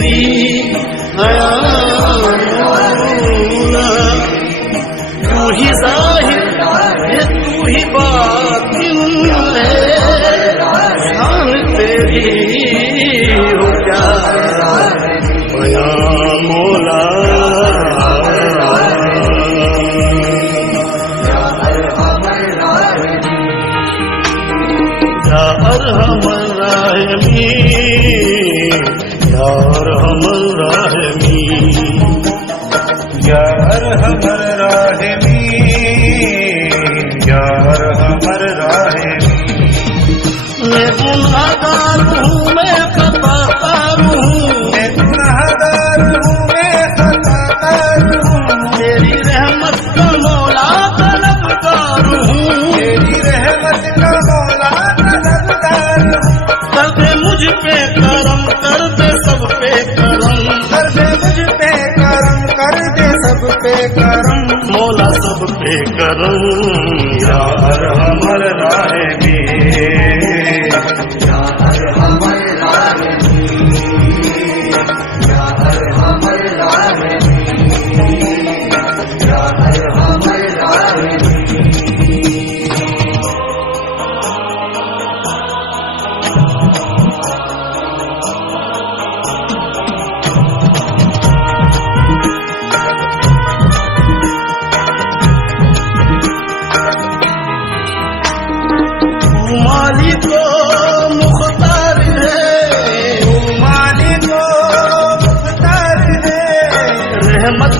तेरी आया तू ही जाहिर है तू ही बातिन है शान तेरी हो क्या आया मौला या अरहमर राहिमीन या अरहमर राहिमीन या अरहमर राहिमीन या अरहमर राहिमीन। मैं गुनहगार हूँ मैं खताकार हूँ मैं गुनहगार हूँ मैं खताकार हूँ तेरी रहमत का मौला तलबगार हूँ तेरी रहमत का मौला तलबगार हूँ। कर दे मुझ पे करम कर दे सब पे करम कर दे मुझ पे करम कर दे सब पे करम मौला सब पे करम या अरहमर राहिमीन या अरहमर राहिमीन या अरहमर राहिमीन या अरहमर राहिमीन। मालिक मुख्तार है मालिक मुख्तार है रहमत